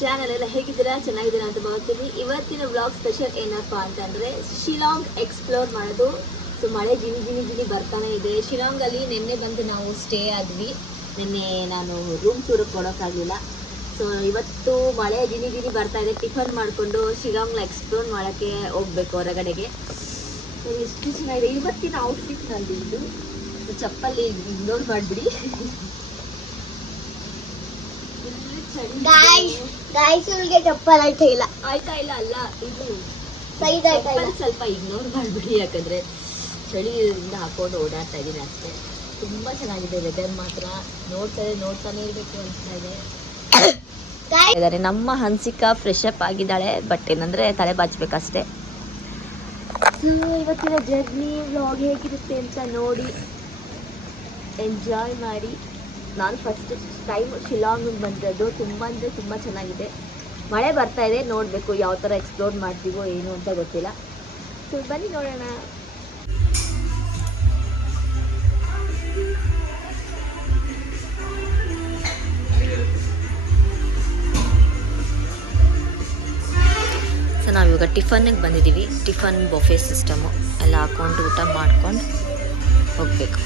Channel ಎಲ್ಲ ಹೇಗಿದ್ದೀರಾ? ಚೆನ್ನಾಗಿದ್ದೀರಾ ಅಂತ ಭಾವಿಸ್ತೀನಿ. ಇವತ್ತಿನ ವ್ಲಾಗ್ ಸ್ಪೆಷಲ್ ಏನಪ್ಪ ಅಂತಂದರೆ ಶಿಲಾಂಗ್ ಎಕ್ಸ್ಪ್ಲೋರ್ ಮಾಡೋದು. ಸೊ ಮಳೆ ಜಿನಿ ಜಿನಿ ಜಿನಿ ಬರ್ತಾನೆ ಇದೆ. ಶಿಲಾಂಗಲ್ಲಿ ನಿನ್ನೆ ಬಂದು ನಾವು ಸ್ಟೇ ಆದ್ವಿ. ನಿನ್ನೆ ನಾನು ರೂಮ್ ಟೂರಿಗೆ ಕೊಡೋಕ್ಕಾಗಲಿಲ್ಲ. ಸೊ ಇವತ್ತು ಮಳೆ ಜಿನಿ ಜಿನಿ ಬರ್ತಾ ಇದೆ. ಟಿಫನ್ ಮಾಡಿಕೊಂಡು ಶಿಲಾಂಗ್ನ ಎಕ್ಸ್ಪ್ಲೋರ್ ಮಾಡೋಕ್ಕೆ ಹೋಗ್ಬೇಕು ಹೊರಗಡೆಗೆ. ಸೊ ಎಷ್ಟು ಚೆನ್ನಾಗಿದೆ ಇವತ್ತಿನ ಔಟ್ಫಿಟ್ ನಂದು. ಇದು ಚಪ್ಪಲಿ ಇಗ್ನೋರ್ ಮಾಡಿಬಿಡಿ. ಚಪ್ಪಲ್ ಆಯ್ತಾ ಇಲ್ಲ ಆಯ್ತಾ ಇಲ್ಲ ಅಲ್ಲ ಇದು ಸ್ವಲ್ಪ ಇಗ್ನೋರ್ ಮಾಡಿಬಿಡಿ, ಯಾಕಂದರೆ ಚಳಿಯಿಂದ ಹಾಕೊಂಡು ಓಡಾಡ್ತಾ ಇದ್ದೀನಿ ಅಷ್ಟೇ. ತುಂಬ ಚೆನ್ನಾಗಿದೆ ವೆದರ್ ಮಾತ್ರ. ನೋಡ್ತಾನೆ ಇರಬೇಕು ಅನಿಸ್ತಾ ಇದೆ. ನಮ್ಮ ಹನ್ಸಿಕಾ ಫ್ರೆಶ್ ಅಪ್ ಆಗಿದ್ದಾಳೆ. ಬಟ್ ಏನಂದರೆ ತಲೆ ಬಾಚಬೇಕಷ್ಟೇ. ಸೊ ಇವತ್ತಿನ ಜರ್ನಿ ವ್ಲಾಗ್ ಹೇಗಿರುತ್ತೆ ಅಂತ ನೋಡಿ ಎಂಜಾಯ್ ಮಾಡಿ. ನಾನು ಫಸ್ಟ್ ಟೈಮ್ ಶಿಲಾಂಗಿಗೆ ಬಂದದ್ದು. ತುಂಬ ಅಂದರೆ ತುಂಬ ಚೆನ್ನಾಗಿದೆ. ಮಳೆ ಬರ್ತಾ ಇದೆ, ನೋಡಬೇಕು ಯಾವ ಥರ ಎಕ್ಸ್ಪ್ಲೋರ್ ಮಾಡ್ತೀವೋ ಏನು ಅಂತ ಗೊತ್ತಿಲ್ಲ. ಸೊ ಬನ್ನಿ ನೋಡೋಣ. ಸೊ ನಾವಿವಾಗ ಟಿಫನ್ನಿಗೆ ಬಂದಿದ್ದೀವಿ. ಟಿಫನ್ ಬೊಫೆ ಸಿಸ್ಟಮು ಎಲ್ಲ ಹಾಕೊಂಡು ಊಟ ಮಾಡ್ಕೊಂಡು ಹೋಗಬೇಕು.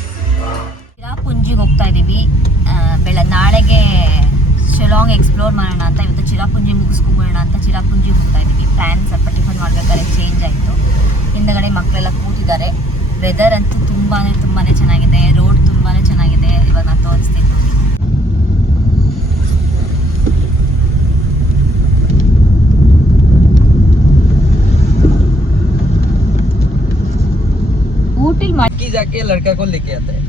ಚಿರಾಪುಂಜಿಗೆ ಹೋಗ್ತಾ ಇದ್ದೀವಿ. ನಾಳೆಗೆ ಶಿಲಾಂಗ್ ಎಕ್ಸ್ಪ್ಲೋರ್ ಮಾಡೋಣ ಅಂತ. ಇವತ್ತು ಚಿರಾಪುಂಜಿ ಮುಗಿಸ್ಕೊಂಬೋಣ ಅಂತ ಚಿರಾಪುಂಜಿಗೆ ಹೋಗ್ತಾ ಇದ್ದೀವಿ. ಪ್ಲ್ಯಾನ್ ಸ್ವಲ್ಪ ಟಿಫನ್ ಮಾಡಬೇಕಾದ್ರೆ ಚೇಂಜ್ ಆಯಿತು. ಹಿಂದಗಡೆ ಮಕ್ಕಳೆಲ್ಲ ಕೂತಿದ್ದಾರೆ. ವೆದರ್ ಅಂತೂ ತುಂಬಾ ಚೆನ್ನಾಗಿದೆ. ರೋಡ್ ತುಂಬಾ ಚೆನ್ನಾಗಿದೆ. ಇವಾಗ ನಾನು ತೋರಿಸ್ತೀನಿ ನೋಡಿ. ऊटी की जाके लड़का को लेके आते हैं।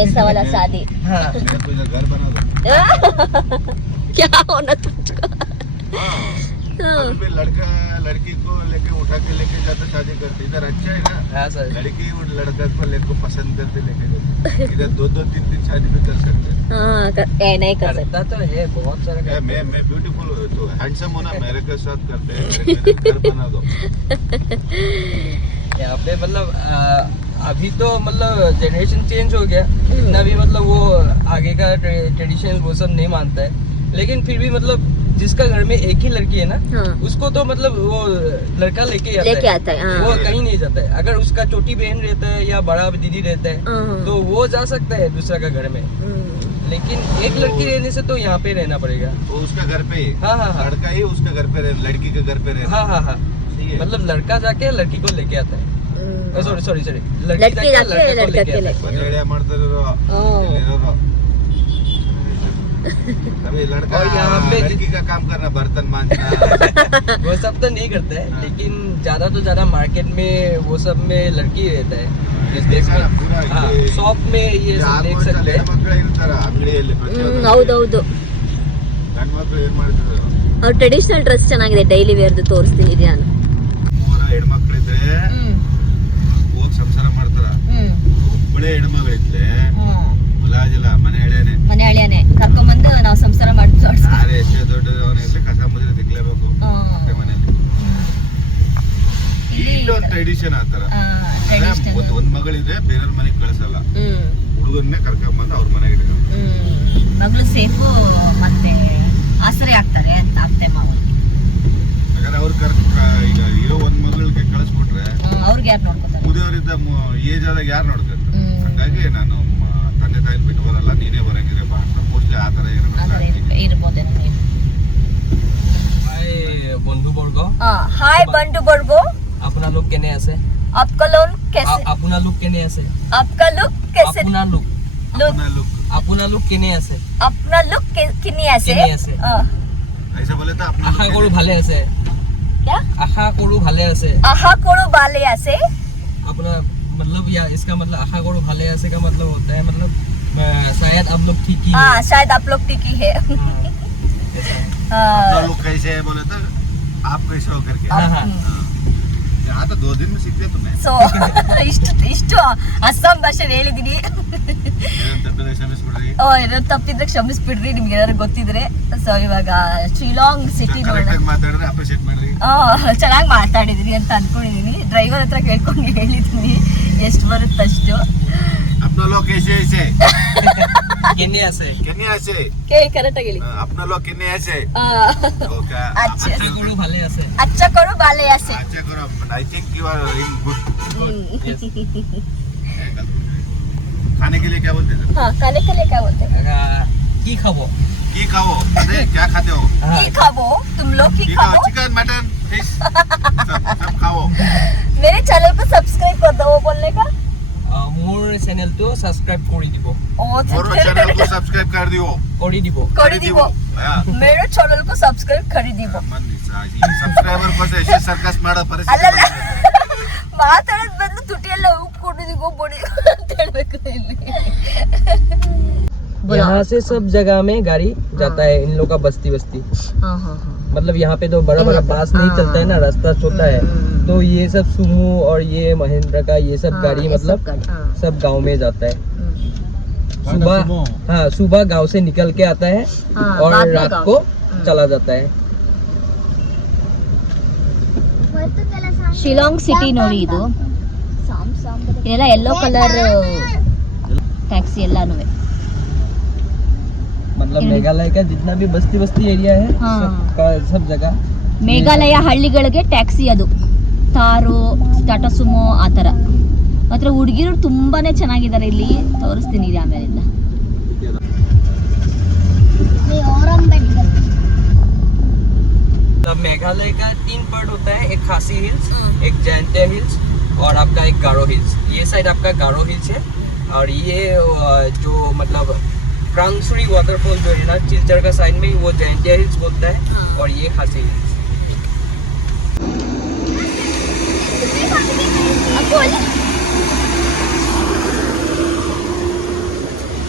ऐसा वाला शादी। हाँ। घर बना दो। क्या होना तुझको? भी लड़का लड़की को लेके उठा के लेके जाते शादी करते। इधर अच्छा है ना? हाँ सर। लड़की लड़का को लेके पसंद करते लेके जाते। इधर 2-3 शादी भी कर सकते। हाँ नहीं कर सकता तो ये बहुत सारा। मैं ब्यूटीफुल तो हैंडसम होना मेरे के साथ करते हैं। घर बना दो। यहाँ पे मतलब अभी तो मतलब जनरेशन चेंज हो गया। इतना भी मतलब वो आगे का ट्रेडिशन वो सब नहीं मानता है। लेकिन फिर भी मतलब जिसका घर में एक ही लड़की है ना, हाँ। उसको तो मतलब वो लड़का लेके आता है। हाँ। वो कहीं नहीं जाता है। अगर उसका छोटी बहन रहता है या बड़ा दीदी रहता है तो वो जा सकता है दूसरा का घर में। लेकिन एक लड़की रहने से तो यहाँ पे रहना पड़ेगा। वो उसका घर पे ही। हाँ। लड़का ही उसका घर पे रहे, लड़की के घर पे रहे। हाँ। मतलब लड़का जाके लड़की को लेके आता है। सॉरी लड़की जाके लड़का के लेके। ಮನೆಯಲ್ಲೇ ಮಾಡ್ತಿರೋ ಇಲ್ಲಿರೋರು अभी लड़का और यहाँ पे लड़की का काम करना, बर्तन मांजना वो सब तो नहीं करते हैं। लेकिन ज्यादा तो ज्यादा मार्केट में वो सब में लड़की रहता है। शॉप में ये सब देख सकते हैं। ಮಕ್ಕಳು ಇರ್ತಾರ ಅಂಗಡಿಯಲ್ಲಿ. ಹೌದೌದು. ಗಂಡು ಮಕ್ಕಳು ಏನ್ ಮಾಡ್ತಿದ್ರು? ಅವ್ರ ಟ್ರೆಡಿಷನಲ್ ಡ್ರೆಸ್ ಚೆನ್ನಾಗಿದೆ. ಡೈಲಿ ವೇರ್ದು ತೋರಿಸ್ತೀನಿ ನಾನು. ಹೆಣ್ಮಕ್ಳಿದ್ರೆ ಹೋಗಿ ಸಂಸಾರ ಮಾಡ್ತಾರ. ಒಬ್ಬಳೆ ಹೆಣ್ಮಗಳಿದ್ಲೆ ಮುಲಾಜಿಲ್ಲ, ಮನೆ ಹಳೆಯನೆ ಕರ್ಕೊಂಬಂದು ನಾವು ಸಂಸಾರ ಮಾಡ್ತೀವಿ. ಯಾರೇ ಎಷ್ಟೇ ದೊಡ್ಡವನಿರ್ಲಿ ಕಸ ಮುದ್ರೆ ತಿಕ್ಲೇಬೇಕು ಮತ್ತೆ ಮನೇಲಿ. ಇಲ್ಲೊಂದು ಟ್ರೆಡಿಷನ್ ಆತರ. ಒಂದ್ ಮಗಳಿದ್ರೆ ಬೇರೆಯವ್ರ ಮನೆಗೆ ಕಳ್ಸಲ್ಲ, ಹುಡುಗನ್ನೇ ಕರ್ಕೊಂಬಂದು ಅವ್ರ ಮನೆಗೆ ಇಟ್ಕೊಂಡು ಮಗಳು ಸೇಫು ಮತ್ತೆ ಆಸರೆ ಆಗ್ತಾರೆ ಅಂತ ಅತ್ತೆ ಮಾವ. ಯಾಕಂದ್ರೆ ಅವ್ರ ಈಗ ಇರೋ ಒಂದ್ ಮಗಳಿಗೆ ಕಳಿಸ್ಬಿಟ್ರೆ ಅವ್ರಿಗೆ ಯಾರು ನೋಡ್ಕೊತಾರೆ? ಮುದಿಯವರಿದ್ದ ಏಜ್ ಆದಾಗ ಯಾರು ನೋಡ್ತಾರೆ? ಹಾಗಾಗಿ ನಾನು ತಂದೆ ತಾಯಿನ ಬಿಟ್ಟು ಬರಲ್ಲ, ನೀನೇ ಬರಂಗಿದ್ರೆ ಬಾ ಅಂತ ಮೋಸ್ಟ್ಲಿ ಆ ತರ ಇರ್ಬೋದೇನೋ. हाय बंधु वर्ग। हाय बंधु वर्ग। अपना लोग केने आसे? आपका लोग कैसे? अपना लोग केने आसे? आपका लुक कैसे? अपना लुक केने आसे? अपना लुक किनी आसे? ऐसा बोले तो अपना आशा करू भाले आसे। क्या? आशा करू भाले आसे। आशा करू भाले आसे? अपना मतलब या इसका मतलब आशा करू भाले आसे का मतलब होता है मतलब शायद आप लोग ठीक ही। हाँ शायद आप लोग ठीक ही है। अपना लोग कैसे है बोले तो आप कैसे हो करके। हाँ। यहाँ तो 2 दिन में सीखते तुम्हें। ಸೊ ಇಷ್ಟು ಅಸ್ಸಾಂ ಭಾಷೆ ಹೇಳಿದೀನಿ. ಏನಾದ್ರು ತಪ್ಪಿದ್ರೆ ಕ್ಷಮಿಸ್ಬಿಡ್ರಿ, ನಿಮ್ಗೆ ಏನಾದ್ರು ಗೊತ್ತಿದ್ರೆ. ಸೊ ಇವಾಗ ಶಿಲಾಂಗ್ ಸಿಟಿ ನೋಡೋಣ. ಮಾತಾಡಿದ್ರೆ ಅಪ್ರಿಶಿಯೇಟ್ ಮಾಡ್ರಿ. ಚೆನ್ನಾಗಿ ಮಾತಾಡಿದ್ರಿ ಅಂತ ಅನ್ಕೊಂಡಿದೀನಿ. ಡ್ರೈವರ್ ಹತ್ರ ಕೇಳ್ಕೊಂಡು ಹೇಳಿದೀನಿ ಎಷ್ಟು ಬರುತ್ತೆ ಅಷ್ಟು. अपना लोग कैसे ऐसे केन्या से ಕೇಳಿ ಕರೆಕ್ಟಾಗಿ ಹೇಳಿ. अपना लोग किन्ने ऐसे ओके अच्छा गुरु भाले আছে अच्छा करो बाले ऐसे. अच्छा करो I think you are in good खाने के लिए क्या बोलते हैं हाँ खाने के लिए क्या बोलते हैं? की खाबो की खाओ अरे क्या खाते हो की खाओ तुम लोग की खाओ. चिकन मटन फिश सब खाओ मेरे चैनल को सब्सक्राइब कर दो. वो बोलने का मोर चैनल तो सब्सक्राइब কৰি দিব और चैनल को सब्सक्राइब कर दियो কৰি দিব कर दीबो. मेरे चैनल को सब्सक्राइब कर दीबो. सब्सक्राइबर को ऐसे सर्कस माडೋ ಪರಿಸ್ಥಿತಿ ಅಲ್ಲಲ್ಲ ಮಾತಾಡೋದು ಬಂದು ತುಟಿಯೆಲ್ಲ ಉಕ್ಕೊಂಡಿದೀಗೋ ಬಡಿ ಅಂತ ಹೇಳ್ಬೇಕು ಇಲ್ಲಿ. यहाँ से सब जगह में गाड़ी जाता है इन लोग का बस्ती बस्ती. हाँ हाँ हाँ. मतलब यहाँ पे तो बड़ा बड़ा बास नहीं चलता है ना, रास्ता छोटा है, तो ये सब सुमो और ये महिंद्रा का ये सब गाड़ी मतलब सब गांव में जाता है. सुबह हाँ सुबह गांव से निकल के आता है और रात को चला जाता है. ಶಿಲಾಂಗ್ ಸಿಟಿ ನೋಡಿ ಇದು. ಇದೆಲ್ಲ ಯೆಲ್ಲೋ ಕಲರ್ ಟ್ಯಾಕ್ಸಿ ಎಲ್ಲಾನು. मतलब मेघालय का जितना भी बस्ती बस्ती एरिया है सब जगह ಮೇಘಾಲಯ ಹಳ್ಳಿಗಳಿಗೆ ಟ್ಯಾಕ್ಸಿ ಅದು. ತಾರು ಟಾಟಾ ಸುಮೋ ಆ ಥರ. ಮಾತ್ರ ಹುಡುಗಿರು ತುಂಬಾನೇ ಚೆನ್ನಾಗಿದ್ದಾರೆ ಇಲ್ಲಿ. ತೋರಿಸ್ತೀನಿ ಇದು ಆಮೇಲಿಂದ. तब मेघालय का 3 पार्ट होता है, एक खासी हिल्स, एक जयंतिया हिल्स और आपका एक गारो हिल्स. ये साइड आपका गारो हिल्स है और ये जो मतलब क्रांगसुरी वाटरफॉल जो है ना चिल्चर का साइड में, वो जयंतिया हिल्स बोलता है और ये खासी हिल्स.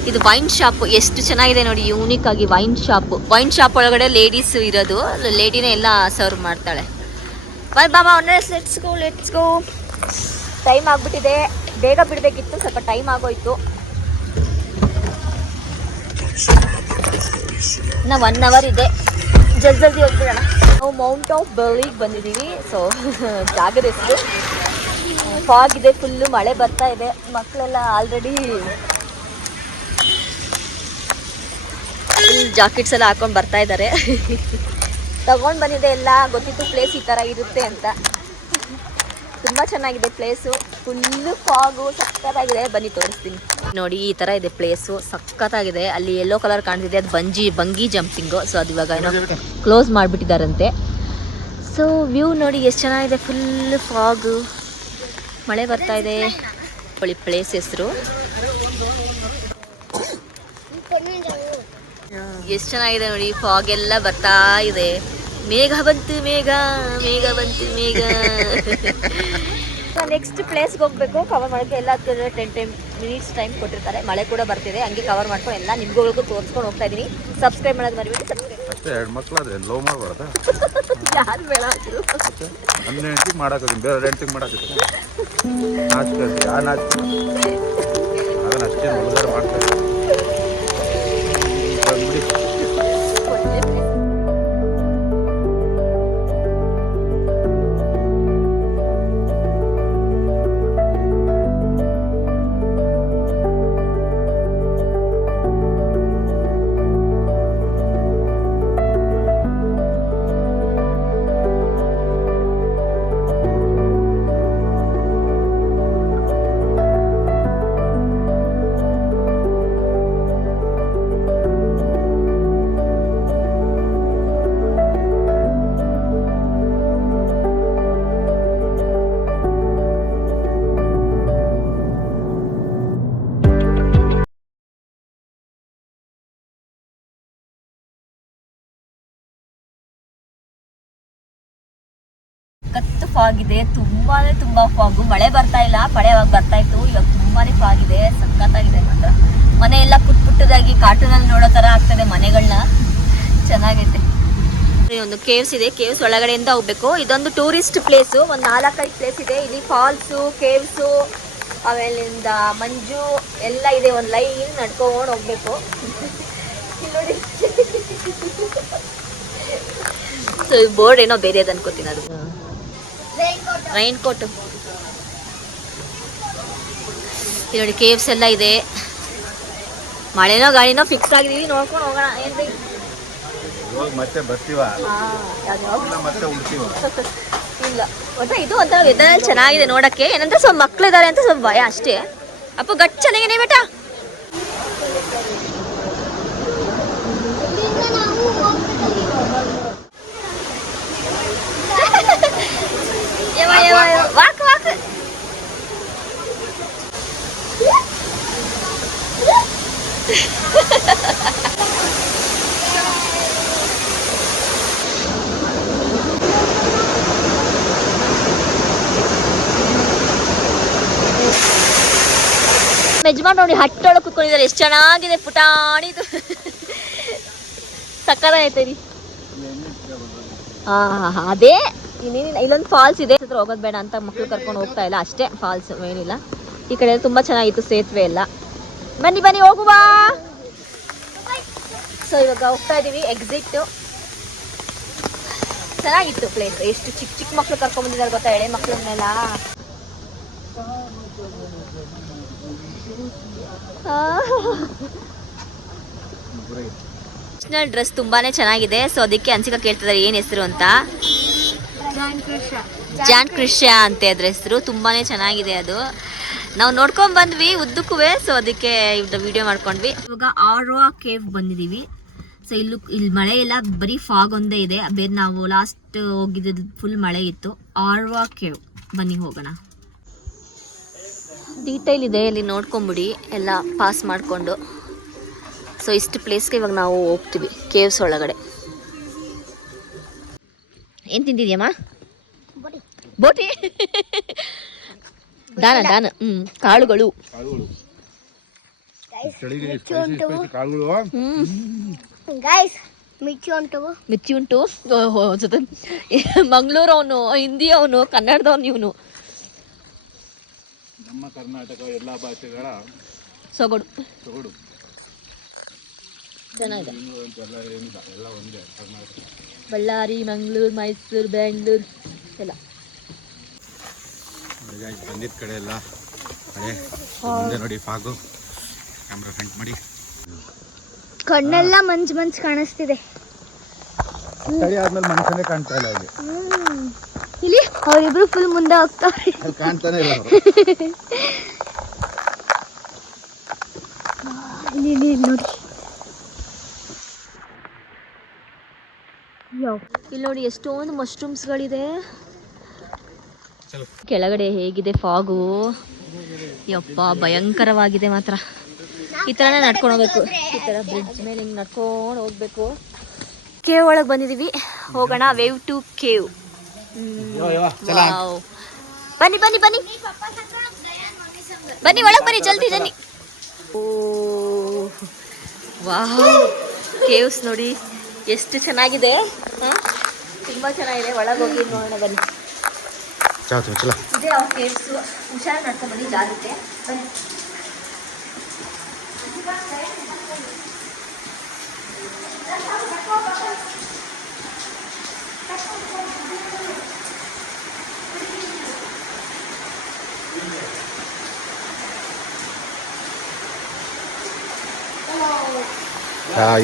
ಇದು ವೈನ್ ಶಾಪ್ ಎಷ್ಟು ಚೆನ್ನಾಗಿದೆ ನೋಡಿ. ಯೂನಿಕ್ ಆಗಿ ವೈನ್ ಶಾಪ್ ಒಳಗಡೆ ಲೇಡೀಸ್ ಇರೋದು. ಲೇಡಿನೇ ಎಲ್ಲ ಸರ್ವ್ ಮಾಡ್ತಾಳೆ. ಬಾಯ್ ಬಾಬಾ ಲೆಟ್ಸ್ ಗೋ. ಟೈಮ್ ಆಗ್ಬಿಟ್ಟಿದೆ, ಬೇಗ ಬಿಡಬೇಕಿತ್ತು, ಸ್ವಲ್ಪ ಟೈಮ್ ಆಗೋಯ್ತು. ಇನ್ನು 1 ಅವರ್ ಇದೆ, ಜಲ್ದಿ ಹೋಗ್ಬಿಡೋಣ. ನಾವು ಮೌಂಟ್ ಆಫ್ ಬರ್ಲಿಗೆ ಬಂದಿದ್ದೀವಿ. ಸೊ ಜಾಗದ ಹೆಸರು. ಫಾಗ್ ಇದೆ, ಫುಲ್ಲು ಮಳೆ ಬರ್ತಾ ಇದೆ. ಮಕ್ಕಳೆಲ್ಲ ಆಲ್ರೆಡಿ ಜಾಕೆಟ್ಸ್ ಎಲ್ಲ ಹಾಕೊಂಡು ಬರ್ತಾ ಇದ್ದಾರೆ. ತಗೊಂಡು ಬಂದಿದೆ ಎಲ್ಲ. ಗೊತ್ತಿತ್ತು ಪ್ಲೇಸ್ ಈ ಥರ ಇರುತ್ತೆ ಅಂತ. ತುಂಬ ಚೆನ್ನಾಗಿದೆ ಪ್ಲೇಸು. ಫುಲ್ಲು ಫಾಗು, ಸಕ್ಕತ್ತಾಗಿದೆ. ಬನ್ನಿ ತೋರಿಸ್ತೀನಿ ನೋಡಿ. ಈ ಥರ ಇದೆ ಪ್ಲೇಸು, ಸಕ್ಕತ್ತಾಗಿದೆ. ಅಲ್ಲಿ ಯೆಲ್ಲೋ ಕಲರ್ ಕಾಣ್ತಿದೆ, ಅದು ಬಂಗಿ ಜಂಪಿಂಗು. ಸೊ ಅದು ಇವಾಗ ಏನೋ ಕ್ಲೋಸ್ ಮಾಡಿಬಿಟ್ಟಿದ್ದಾರಂತೆ. ಸೊ ವ್ಯೂ ನೋಡಿ ಎಷ್ಟು ಚೆನ್ನಾಗಿದೆ. ಫುಲ್ ಫಾಗು, ಮಳೆ ಬರ್ತಾ ಇದೆ. ಒಳ್ಳೆ ಪ್ಲೇಸ್ ಹೆಸರು ಎಷ್ಟು ಚೆನ್ನಾಗಿದೆ ನೋಡಿ. ಫಾಗ್ ಎಲ್ಲ ಬರ್ತಾ ಇದೆ. ಮೇಘ ಬಂತು ಮೇಘ. ನೆಕ್ಸ್ಟ್ ಪ್ಲೇಸ್ಗೆ ಹೋಗ್ಬೇಕು. ಕವರ್ ಮಾಡೋಕ್ಕೆ ಎಲ್ಲ 10 ಮಿನಿಟ್ಸ್ ಟೈಮ್ ಕೊಟ್ಟಿರ್ತಾರೆ. ಮಳೆ ಕೂಡ ಬರ್ತಿದೆ, ಹಂಗೆ ಕವರ್ ಮಾಡ್ಕೊಂಡು ಎಲ್ಲ ನಿಮ್ಗಳಿಗೂ ತೋರಿಸ್ಕೊಂಡು ಹೋಗ್ತಾ ಇದ್ದೀನಿ. ಸಬ್ಸ್ಕ್ರೈಬ್ ಮಾಡೋದು ಮರಿಬೇಡಿ. ಸಬ್ಸ್ಕ್ರೈಬ್ ಅಷ್ಟೇ. 2 ಮಕ್ಕಳಾದ್ರೆ ಲೋ ಮಾಡಬಾರ್ದ? ಯಾರು ಬೇಡ ಅಂದ್ರು. ನನ್ನ ಹೆಂಡತಿಗೆ ಮಾಡಾಕತ್ತೀನಿ, ಬೇರೆ ಹೆಂಡತಿಗೆ ಮಾಡಾಕತ್ತೀನಿ. ನಾಚಿಕೆ ಆ ನಾಚಿಕೆ ಅದನ್ನ ಅಷ್ಟೇ ಉಳಿದಾರ ಮಾಡ್ತಾರೆ. ಸಖತ್ತು ಫಾಗ್ ಇದೆ, ತುಂಬಾ ಫಾಗು. ಮಳೆ ಬರ್ತಾ ಇಲ್ಲ, ಮಳೆ ಅವಾಗ ಬರ್ತಾ ಇತ್ತು, ಇವಾಗ ತುಂಬಾನೇ ಫಾಗ್ ಇದೆ, ಸಖತ್ತಾಗಿದೆ ಮಾತ್ರ. ಮನೆ ಎಲ್ಲ ಪುಟ್ಟದಾಗಿ ಕಾರ್ಟೂನಲ್ಲಿ ನೋಡೋ ತರ ಆಗ್ತದೆ ಮನೆಗಳನ್ನ, ಚೆನ್ನಾಗೈತೆ. ಒಂದು ಕೇವ್ಸ್ ಇದೆ, ಕೇವ್ಸ್ ಒಳಗಡೆಯಿಂದ ಹೋಗ್ಬೇಕು. ಇದೊಂದು ಟೂರಿಸ್ಟ್ ಪ್ಲೇಸು, ಒಂದು 4-5 ಪ್ಲೇಸ್ ಇದೆ ಇಲ್ಲಿ. ಫಾಲ್ಸು, ಕೇವ್ಸು, ಆಮೇಲಿಂದ ಮಂಜು ಎಲ್ಲ ಇದೆ. ಒಂದು ಲೈನ್ ನಡ್ಕೊಂಡು ಹೋಗ್ಬೇಕು. ನೋಡಿ ಸೊ ಬೋರ್ಡ್ ಏನೋ ಬೇರೆ ಅನ್ಕೋತೀನಿ, ಅದು ರೈನ್ ಕೋಟ್. ಇಲ್ಲಿ ನೋಡಿ ಕೇವ್ಸ್ ಎಲ್ಲ ಇದೆ. ಮಳೆನೋ ಗಾಳಿನೋ ಫಿಕ್ಸ್ ಆಗಿದೀವಿ, ನೋಡ್ಕೊಂಡು ಹೋಗೋಣ. ಏನ್ರಿ ಇವಾಗ ಮತ್ತೆ ಬರ್ತೀವ ಮತ್ತೆ ಉಳ್ತೀವ ಇಲ್ಲ ಒಟ್ಟ ಇದು ಒಂಥರ ವೆದರ್ ಚೆನ್ನಾಗಿದೆ ನೋಡಕ್ಕೆ. ಏನಂದ್ರೆ ಸ್ವಲ್ಪ ಮಕ್ಳಿದ್ದಾರೆ ಅಂತ ಸ್ವಲ್ಪ ಭಯ ಅಷ್ಟೇ. ಅಪ್ಪ ಗಟ್ ಚೆನ್ನಾಗೇನೆ ಬೇಟ. Walk walk. ಯಜಮಾನ್ ನೋಡಿ ಹಟ್ಟೊಳಗೆ ಕುತ್ಕೊಂಡಿದ್ದಾರೆ. ಎಷ್ಟು ಚೆನ್ನಾಗಿದೆ ಪುಟಾಣಿದು. ಸಕ್ಕತ್ತಾಗೈತೆ ರೀ. ಅದೇ ಇನ್ನೇನಿಲ್ಲ. ಇಲ್ಲೊಂದು ಫಾಲ್ಸ್ ಇದೆ, ಹೋಗೋದು ಬೇಡ ಅಂತ ಮಕ್ಳು ಕರ್ಕೊಂಡು ಹೋಗ್ತಾ ಇಲ್ಲ ಅಷ್ಟೇ. ಫಾಲ್ಸ್ ಏನಿಲ್ಲ. ಈ ಕಡೆ ತುಂಬಾ ಚೆನ್ನಾಗಿತ್ತು ಸೇತುವೆ ಎಲ್ಲ. ಬನ್ನಿ ಬನ್ನಿ ಹೋಗುವ. ಸೊ ಇವಾಗ ಹೋಗ್ತಾ ಇದೀವಿ ಎಕ್ಸಿಟ್. ಚೆನ್ನಾಗಿತ್ತು ಪ್ಲೇಸ್. ಎಷ್ಟು ಚಿಕ್ಕ ಚಿಕ್ಕ ಮಕ್ಳು ಕರ್ಕೊಂಡ್ ಬಂದಿದ್ದಾರೆ ಗೊತ್ತಾ, ಎಳೆ ಮಕ್ಳನ್ನೆಲ್ಲ. ಡ್ರೆಸ್ ತುಂಬಾನೇ ಚೆನ್ನಾಗಿದೆ. ಸೊ ಅದಕ್ಕೆ ಅನ್ಸಿಕ ಕೇಳ್ತಿದ್ದಾರೆ ಏನ್ ಹೆಸರು ಅಂತ. ಜಾನ್ ಕ್ರಿಶ್ಯ ಅಂತೆ ಅದ್ರ ಹೆಸರು. ತುಂಬಾನೇ ಚೆನ್ನಾಗಿದೆ ಅದು. ನಾವು ನೋಡ್ಕೊಂಡ್ ಬಂದ್ವಿ ಉದ್ದಕ್ಕುವೆ. ಸೊ ಅದಕ್ಕೆ ವಿಡಿಯೋ ಮಾಡ್ಕೊಂಡ್ವಿ. ಇವಾಗ ಆರ್ವಾ ಕೇವ್ ಬಂದಿದೀವಿ. ಸೊ ಇಲ್ಲಿ ಮಳೆ ಎಲ್ಲ ಬರೀ ಫಾಗ್ ಒಂದೇ ಇದೆ. ಬೇರೆ ನಾವು ಲಾಸ್ಟ್ ಹೋಗಿದ್ದು ಫುಲ್ ಮಳೆ ಇತ್ತು. ಆರ್ವಾ ಕೇವ್ ಬನ್ನಿ ಹೋಗೋಣ. ಡೀಟೇಲ್ ಇದೆ, ಇಲ್ಲಿ ನೋಡ್ಕೊಂಬಿಡಿ ಎಲ್ಲ ಪಾಸ್ ಮಾಡಿಕೊಂಡು. ಸೊ ಇಷ್ಟು ಪ್ಲೇಸ್ಗೆ ಇವಾಗ ನಾವು ಹೋಗ್ತೀವಿ ಕೇವ್ಸ್ ಒಳಗಡೆ. ಏನು ತಿಂತಿದ್ಯಮ್ಮ? ಬೋಟಿ. ದಾನ ದಾನ. ಕಾಳುಗಳು. ಮಿರ್ಚಿ ಉಂಟು. ಜೊತೆ ಮಂಗಳೂರು ಅವನು, ಹಿಂದಿ ಅವನು, ಕನ್ನಡದವನು ಇವನು. ನಮ್ಮ ಕರ್ನಾಟಕ ಎಲ್ಲ ಭಾಷೆಗಳ ಸೊಗಡು. ಚೆನ್ನಾಗಿದೆ. ಬಳ್ಳಾರಿ, ಮಂಗಳೂರು, ಮೈಸೂರು, ಬೆಂಗಳೂರು ಎಲ್ಲ ಬಂದಿದ್ದ ಕಡೆ ಎಲ್ಲ ಮುಂದೆ ನೋಡಿ ಫಾಗು. ಕ್ಯಾಮ್ರಾ ಫ್ರಂಟ್ ಮಾಡಿ. ಕಣ್ಣೆಲ್ಲ ಮಂಜು ಮಂಜು ಕಾಣಿಸ್ತಿದೆ. ಆದ್ಮೇಲೆ ಮನುಷ್ಯನೇ ಕಾಣ್ತಾ ಇಲ್ಲ ಇಲ್ಲಿ. ಇಲ್ಲಿ ಅವರಿಬ್ರು ಫುಲ್ ಮುಂದೆ ಹೋಗ್ತಾರೆ. ಕಾಣ್ತಾನೆ ಇಲ್ಲ. ಇಲ್ಲಿ ನೋಡಿ. ಇಲ್ಲಿ ನೋಡಿ ಎಷ್ಟೊಂದು ಮಶ್ರೂಮ್ಸ್ಗಳಿದೆ. ಕೆಳಗಡೆ ಹೇಗಿದೆ ಫಾಗು. ಯಪ್ಪ ಭಯಂಕರವಾಗಿದೆ ಮಾತ್ರ. ಈ ಥರನೇ ನಡ್ಕೊಂಡು ಹೋಗ್ಬೇಕು. ಈ ಥರ ಬ್ರಿಡ್ಜ್ ಮೇಲೆ ಹಿಂಗೆ ನಡ್ಕೊಂಡು ಹೋಗ್ಬೇಕು. ಕೇವ್ ಒಳಗೆ ಬಂದಿದ್ದೀವಿ. ಹೋಗೋಣ. Wave to cave. ಬನ್ನಿ ಬನ್ನಿ ಬನ್ನಿ ಬನ್ನಿ ಒಳಗೆ ಬನ್ನಿ ಜಲ್ದಿ ಬನ್ನಿ. ಓ ವಾಹ್, ಕೇವ್ಸ್ ನೋಡಿ ಎಷ್ಟು ಚೆನ್ನಾಗಿದೆ. ತುಂಬ ಚೆನ್ನಾಗಿದೆ. ಒಳಗೆ ಹೋಗಿ ನೋಡೋಣ ಬನ್ನಿ. ಇದೇ ಅವ್ರ ಕೇವ್ಸು. ಹುಷಾರು ನಡ್ಕೊಂಡು ಬನ್ನಿ, ಜಾಗ್ರತೆ ಬನ್ನಿ.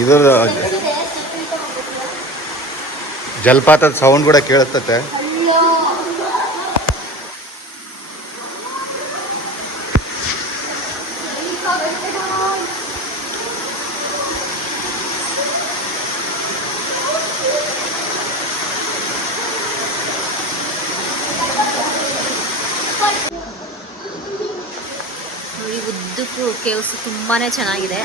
ಇದು ಜಲಪಾತದ ಸೌಂಡ್ ಕೂಡ ಕೇಳಿಸ್ತತೆ. ನೋಡಿ ಉದ್ದಕ್ಕೂ ಕೇವ್ಸ್ ತುಂಬಾನೇ ಚೆನ್ನಾಗಿದೆ.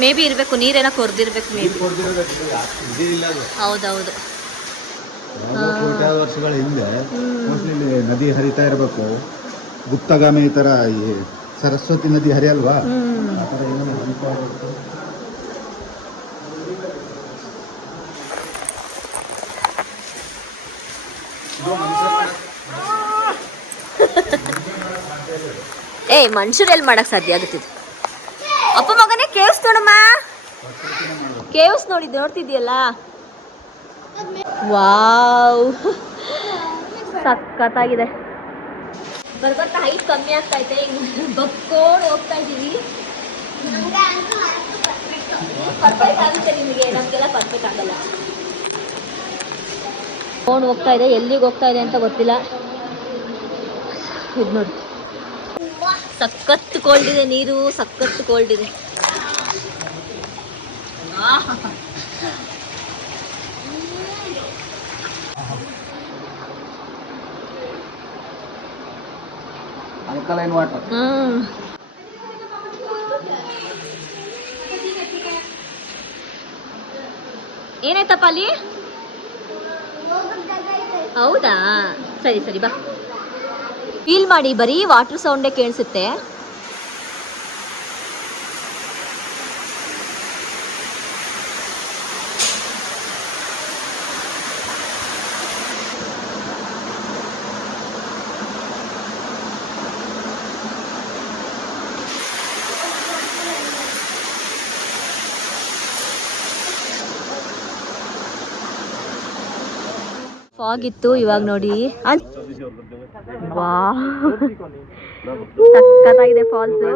ಮೇ ಬಿ ಇರಬೇಕು, ನೀರೇನ ಕೊರ್ದಿರ್ಬೇಕು ಮೇ ಬಿ. ಹೌದೌದು. ವರ್ಷಗಳ ಹಿಂದೆ ಇಲ್ಲಿ ನದಿ ಹರಿತಾ ಇರಬೇಕು. ಗುಪ್ತಗಾಮಿ ಈ ತರ ಈ ಸರಸ್ವತಿ ನದಿ ಹರಿಯಲ್ವಾ, ಆ ಥರ ಏನೋ ಹರಿತಾ ಇರಬೇಕು. ಏಯ್ ಮನುಷ್ಯರು ಎಲ್ಲಿ ಮಾಡಕ್ ಸಾಧ್ಯ ಆಗುತ್ತಿದೆ? ಅಪ್ಪ ಮಗನೇ ಕೇವ್ಸ್ ನೋಡಮ್ಮ. ಕೇವ್ಸ್ ನೋಡ್ತಿದ್ಯಲ್ಲ. ವಾವ್ ಸಖತ್ತಾಗಿದೆ. ಬರ್ಬರ್ತಾ ಹೈಟ್ ಕಮ್ಮಿ ಆಗ್ತಾ ಐತೆ, ಈಗ ಬಕ್ಕೋಡ್ ಹೋಗ್ತಾ ಇದೀವಿ. ಪರ್ಫೆಕ್ಟ್ ಆಗುತ್ತೆ ನಿಮಗೆ, ನಮಗೆಲ್ಲ ಪರ್ಫೆಕ್ಟ್ ಆಗಲ್ಲ. ಫೋನ್ ಹೋಗ್ತಾ ಇದೆ, ಎಲ್ಲಿಗೆ ಹೋಗ್ತಾ ಇದೆ ಅಂತ ಗೊತ್ತಿಲ್ಲ. ಇದು ನೋಡಿ, ಸಖತ್ತು ಕೋಲ್ಡ್ ಇದೆ ನೀರು, ಸಖತ್ತು ಕೋಲ್ಡ್ ಇದೆ. alkaline water. ಏನಾಯ್ತಪ್ಪ ಅಲ್ಲಿ? ಹೌದಾ, ಸರಿ ಸರಿ ಬಾ. ಫೀಲ್ ಮಾಡಿ, ಬರೀ ವಾಟರ್ ಸೌಂಡೇ ಕೇಳಿಸುತ್ತೆ. ಫಾಗ್ ಇತ್ತು, ಇವಾಗ ನೋಡಿ ಸಕ್ಕತ್ತಾಗಿದೆ ಫಾಲ್ಸು.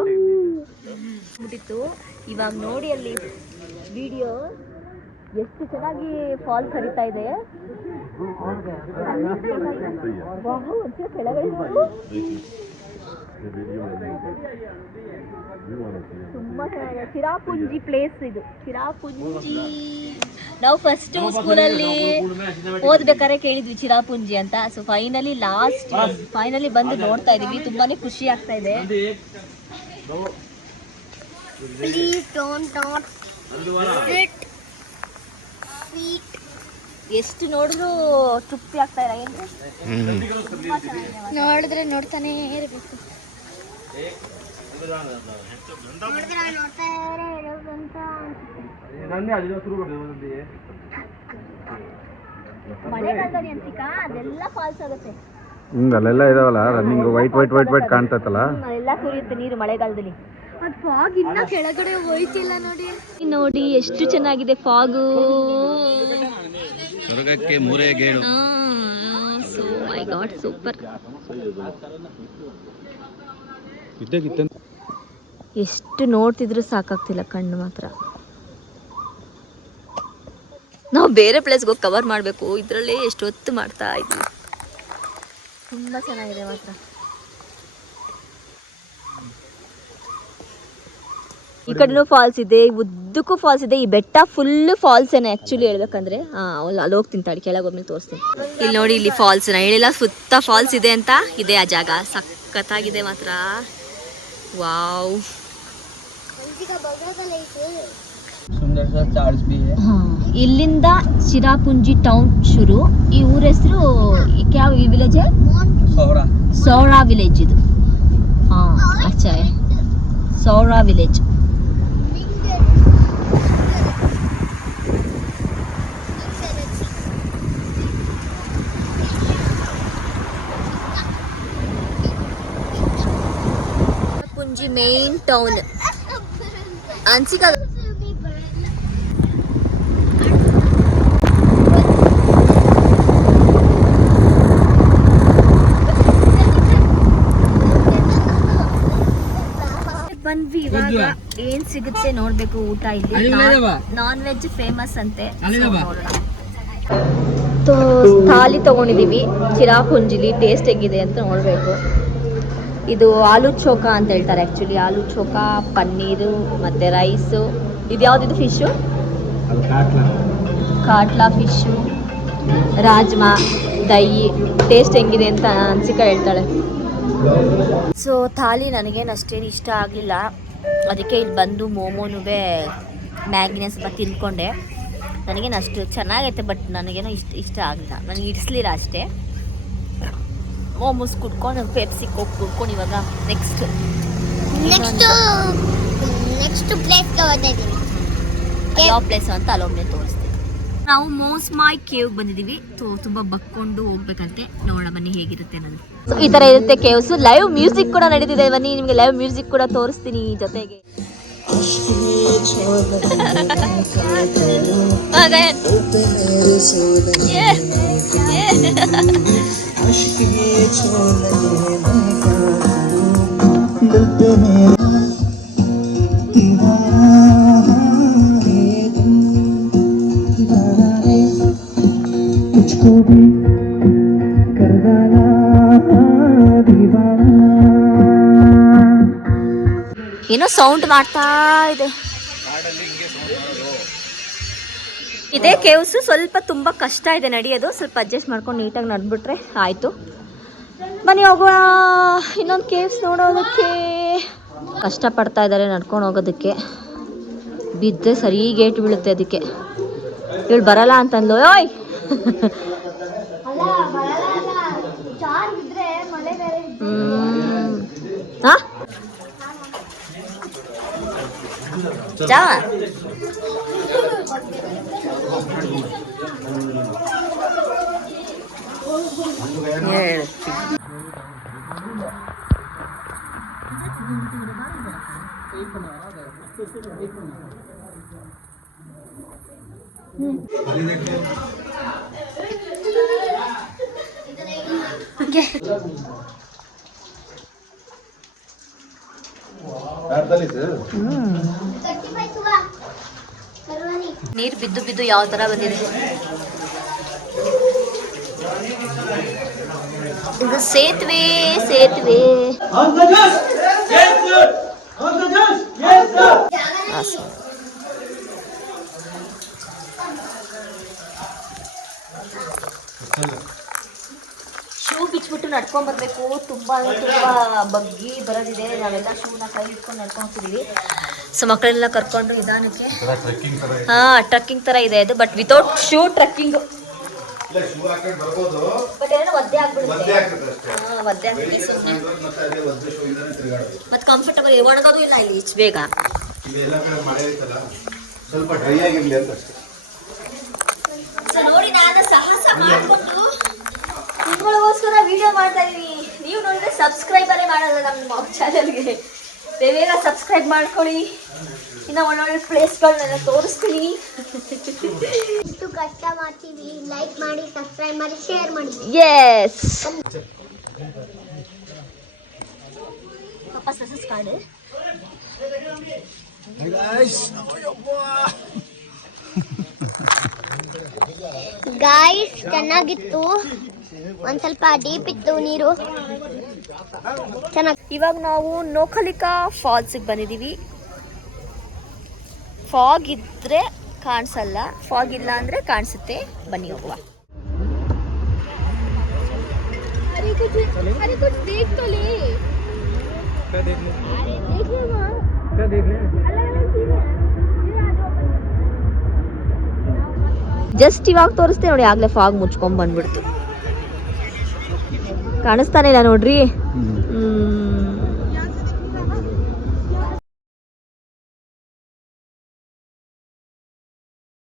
ಮುಟ್ಟಿತ್ತು, ಇವಾಗ ನೋಡಿ ಅಲ್ಲಿ ವಿಡಿಯೋ ಎಷ್ಟು ಚೆನ್ನಾಗಿ ಫಾಲ್ಸ್ ಹರಿತಾ ಇದೆ. ಕೆಳಗಡೆ ತುಂಬಾ ಚೆನ್ನಾಗಿದೆ. ಚಿರಾಪುಂಜಿ ಪ್ಲೇಸ್ ಇದು, ಚಿರಾಪುಂಜಿ. ನಾವು ಫಸ್ಟ್ ಸ್ಕೂಲಲ್ಲಿ ಓದ್ಬೇಕಾದ್ರೆ ಕೇಳಿದ್ವಿ ಚಿರಾಪುಂಜಿ ಅಂತ. ಸೊ ಫೈನಲಿ ಬಂದು ನೋಡ್ತಾ ಇದೀವಿ, ತುಂಬಾನೇ ಖುಷಿ ಆಗ್ತಾ ಇದೆ. ಎಷ್ಟು ನೋಡಿದ್ರು ತೃಪ್ತಿ ಆಗ್ತಾ ಇಲ್ಲ. ನೋಡಿದ್ರೆ ನೋಡ್ತಾನೆ ಇರಬೇಕು. ಮಳೆಗಾಲದಲ್ಲಿ ಅಂತಿಕಾ ಅದೆಲ್ಲ ಫಾಲ್ಸ್ ಆಗುತ್ತೆ. ಅಲ್ಲೆಲ್ಲ ಇದಾವಲ್ಲ ರನ್ನಿಂಗ್ ವೈಟ್ ಕಾಣ್ತೈತಲ್ಲ, ಎಲ್ಲ ಸುರಿಯುತ್ತೆ ನೀರು ಮಳೆಗಾಲದಲ್ಲಿ. ಅದು ಫಾಗ್ ಇನ್ನ ಕೆಳಗಡೆ ಹೋಯ್ತಿಲ್ಲ ನೋಡಿ. ನೋಡಿ ಎಷ್ಟು ಚೆನ್ನಾಗಿದೆ ಫಾಗು. ಸ್ವರ್ಗಕ್ಕೆ ಮೂರೇ ಗೇಡು. ಸೋ ಮೈ ಗಾಡ್, ಸೂಪರ್. ಎಷ್ಟು ನೋಡ್ತಿದ್ರು ಸಾಕಾಗ್ತಿಲ್ಲ, ಕಣ್ಣು ಮಾತ್ರ. ನಾವು ಬೇರೆ ಪ್ಲೇಸ್ಗೆ ಹೋಗಿ ಕವರ್ ಮಾಡಬೇಕು, ಇದರಲ್ಲೇ ಎಷ್ಟು ಹೊತ್ತು ಮಾಡ್ತಾ ಇದ್ವಿ. ತುಂಬ ಚೆನ್ನಾಗಿದೆ ಮಾತ್ರ. ಈ ಕಡೆನೂ ಫಾಲ್ಸ್ ಇದೆ, ಉದ್ದಕ್ಕೂ ಫಾಲ್ಸ್ ಇದೆ. ಈ ಬೆಟ್ಟ ಫುಲ್ ಫಾಲ್ಸ್ ಏನೇ ಆ್ಯಕ್ಚುಲಿ ಹೇಳ್ಬೇಕಂದ್ರೆ. ಅಲ್ಲಿ ಹೋಗ್ತೀನಿ ತಡಿ, ಕೆಳಗೆ ಹೋದ್ಮೇಲೆ ತೋರಿಸ್ತೀನಿ. ಇಲ್ಲಿ ನೋಡಿ, ಇಲ್ಲಿ ಫಾಲ್ಸ್ ಹೇಳಿಲ್ಲ, ಸುತ್ತ ಫಾಲ್ಸ್ ಇದೆ ಅಂತ. ಇದೆ ಆ ಜಾಗ, ಸಖತ್ತಾಗಿದೆ ಮಾತ್ರ. ವಾವ್, ಇಲ್ಲಿಂದ ಚಿರಾಪುಂಜಿ ಟೌನ್ ಶುರು. ಈ ಊರ ಹೆಸರು ಯಾವ ವಿಲೇಜ್? ಸೌರಾ ವಿಲೇಜ್ ಇದು. ಅಚ್ಚಾ, ಸೌರಾ ವಿಲೇಜ್. ಚಿರಾಪುಂಜಿ ಮೇನ್ ಟೌನ್ ಅನ್ಸಿಕ. ಬಂದ್ವಿ, ಇವಾಗ ಏನ್ ಸಿಗುತ್ತೆ ನೋಡ್ಬೇಕು. ಊಟ ಇಲ್ಲಿ ನಾನ್ ವೆಜ್ ಫೇಮಸ್ ಅಂತೆ. ಥಾಲಿ ತಗೊಂಡಿದೀವಿ ಚಿರಾಪುಂಜಿಲಿ, ಟೇಸ್ಟ್ ಹೇಗಿದೆ ಅಂತ ನೋಡ್ಬೇಕು. ಇದು ಆಲೂ ಚೋಕಾ ಅಂತ ಹೇಳ್ತಾರೆ ಆ್ಯಕ್ಚುಲಿ. ಆಲೂ ಚೋಕಾ, ಪನ್ನೀರು ಮತ್ತು ರೈಸು. ಇದು ಯಾವುದಿದು ಫಿಶ್ಶು? ಕಾಟ್ಲಾ ಫಿಶ್ಶು, ರಾಜ್ಮಾ, ದಹಿ. ಟೇಸ್ಟ್ ಹೆಂಗಿದೆ ಅಂತ ಅನ್ಸಿಕ ಹೇಳ್ತಾಳೆ. ಸೊ ಥಾಲಿ ನನಗೇನು ಅಷ್ಟೇನು ಇಷ್ಟ ಆಗಲಿಲ್ಲ, ಅದಕ್ಕೆ ಇಲ್ಲಿ ಬಂದು ಮೋಮೋನೂ ಮ್ಯಾಗಿನ ಸ್ವಲ್ಪ ತಿಂದ್ಕೊಂಡೆ. ನನಗೇನು ಅಷ್ಟು ಚೆನ್ನಾಗೈತೆ, ಬಟ್ ನನಗೇನೋ ಇಷ್ಟ ಆಗಲಿಲ್ಲ, ನನಗೆ ಇಡಿಸ್ಲಿಲ್ಲ ಅಷ್ಟೇ. ಮೋಮೋಸ್ ಕುಡ್ಕೊಂಡು ಪೆಪ್ಸಿ ಕೋಕ್ ಕುಡ್ಕೊಂಡು ಇವಾಗ ನೆಕ್ಸ್ಟ್ ಪ್ಲೇಸ್ಗೆ ಯಾವ ಪ್ಲೇಸ್ ಅಂತ ಅಲ್ಲೊಮ್ಮೆ ತೋರಿಸ್ತೀನಿ. ನಾವು ಮೋಸ್ಮಾಯ್ ಕೇವ್ ಬಂದಿದ್ದೀವಿ. ತುಂಬ ಬಕ್ಕೊಂಡು ಹೋಗ್ಬೇಕಂತೆ, ನೋಡೋಣ ಬನ್ನಿ ಹೇಗಿರುತ್ತೆ ಅನ್ನೋದು. ಈ ಥರ ಇರುತ್ತೆ ಕೇವ್ಸು. ಲೈವ್ ಮ್ಯೂಸಿಕ್ ಕೂಡ ನಡೀತಿದೆ, ಬನ್ನಿ ನಿಮಗೆ ಲೈವ್ ಮ್ಯೂಸಿಕ್ ಕೂಡ ತೋರಿಸ್ತೀನಿ ಜೊತೆಗೆ. ಏನೋ ಸೌಂಡ್ ಮಾಡ್ತಾ ಇದೆ. ಇದೇ ಕೇವ್ಸ್ ಸ್ವಲ್ಪ ತುಂಬ ಕಷ್ಟ ಇದೆ ನಡೆಯೋದು. ಸ್ವಲ್ಪ ಅಡ್ಜಸ್ಟ್ ಮಾಡ್ಕೊಂಡು ನೀಟಾಗಿ ನಡೆದ್ಬಿಟ್ರೆ ಆಯಿತು. ಬನ್ನಿ ಹೋಗುವ ಇನ್ನೊಂದು ಕೇವ್ಸ್ ನೋಡೋದಕ್ಕೆ. ಕಷ್ಟಪಡ್ತಾ ಇದ್ದಾರೆ ನಡ್ಕೊಂಡು ಹೋಗೋದಕ್ಕೆ. ಬಿದ್ದರೆ ಸರಿ ಗೇಟ್ ಬೀಳುತ್ತೆ. ಅದಕ್ಕೆ ಇವಳು ಬರಲ್ಲ ಅಂತಂದ್ಲು. ಓಯ್ ಹಾಂ ಜಾ ನೀರು ಬಿದ್ದು ಬಿದ್ದು ಯಾವ ತರ ಬಂದಿದೆ. ಇದು ಸೇತುವೆ ಸೇತುವೆ. ಶೂ ಬಿಚ್ಬಿಟ್ಟು ನಡ್ಕೊಂಡ್ ಬರ್ಬೇಕು. ತುಂಬಾ ಬಗ್ಗಿ ಬರೋದಿದೆ. ನಾವೆಲ್ಲ ಶೂನ ಕೈ ಇಟ್ಕೊಂಡು ನಡ್ಕೊಂಡು ಹೋಗ್ತಿದೀವಿ. ಸೊ ಮಕ್ಕಳೆಲ್ಲ ಕರ್ಕೊಂಡು ನಿಧಾನಕ್ಕೆ. ಟ್ರಕ್ಕಿಂಗ್ ತರ ಇದೆ ಇದು. But without shoe trekking. But ಏನೋ ಒದ್ದೆ ಆಗ್ಬಿಡುತ್ತೆ. ಒದ್ದೆ ಆಗ್ಬಿಟ್ಟು ಮತ್ತೆ ಕಂಫರ್ಟಬಲ್ ಒಣಗೋದು ಇಲ್ಲ ಇಲ್ಲಿ ಇಷ್ಟು ಬೇಗ. ಸ್ವಲ್ಪ ಡ್ರೈ ಆಗಿರ್ಲಿ ಅಂತ. ಸೊ ನೋಡಿ ನಾನು ಸಾಹಸ ಮಾಡ್ಕೊಂಡು ನಿಮ್ಗಳಿಗೋಸ್ಕರ ವಿಡಿಯೋ ಮಾಡ್ತಾ ಇದೀನಿ. ನೀವು ನೋಡಿದ್ರೆ ಸಬ್ಸ್ಕ್ರೈಬರೇ ಮಾಡೋದು ನಮ್ಮ ಚಾನಲ್ಗೆ. ಬೇಗ ಸಬ್ಸ್ಕ್ರೈಬ್ ಮಾಡ್ಕೊಳ್ಳಿ. ಇನ್ನು ಒಳ್ಳೊಳ್ಳೆ ಪ್ಲೇಸ್ಗಳನ್ನೆಲ್ಲ ತೋರಿಸ್ತೀನಿ. ಇಷ್ಟು ಕಷ್ಟ ಮಾಡ್ತೀವಿ. ಲೈಕ್ ಮಾಡಿ, ಸಬ್ಸ್ಕ್ರೈಬ್ ಮಾಡಿ, ಶೇರ್ ಮಾಡಿ. ಎಸ್ ಪಾಪ ಸಸಸ್ ಕಾಡು. ಗಾಯ್ಸ್ ಚೆನ್ನಾಗಿತ್ತು. ಒಂದ್ ಸ್ವಲ್ಪ ಡೀಪ್ ಇತ್ತು ನೀರು. ಚೆನ್ನಾಗಿ. ಇವಾಗ ನಾವು ನೋಖಲಿಕಾ ಫಾಲ್ಸಿಗೆ ಬಂದಿದ್ದೀವಿ. ಫಾಗ್ ಇದ್ರೆ ಕಾಣಿಸಲ್ಲ, ಫಾಗ್ ಇಲ್ಲ ಅಂದ್ರೆ ಕಾಣಿಸುತ್ತೆ. ಬನ್ನಿ ಹೋಗುವ. ಜಸ್ಟ್ ಇವಾಗ ತೋರಿಸ್ತೇ ನೋಡಿ. ಆಗ್ಲೇ ಫಾಗ್ ಮುಚ್ಕೊಂಡ್ ಬಂದ್ಬಿಡ್ತು. ಕಾಣಿಸ್ತಾನೆ ಇಲ್ಲ ನೋಡ್ರಿ.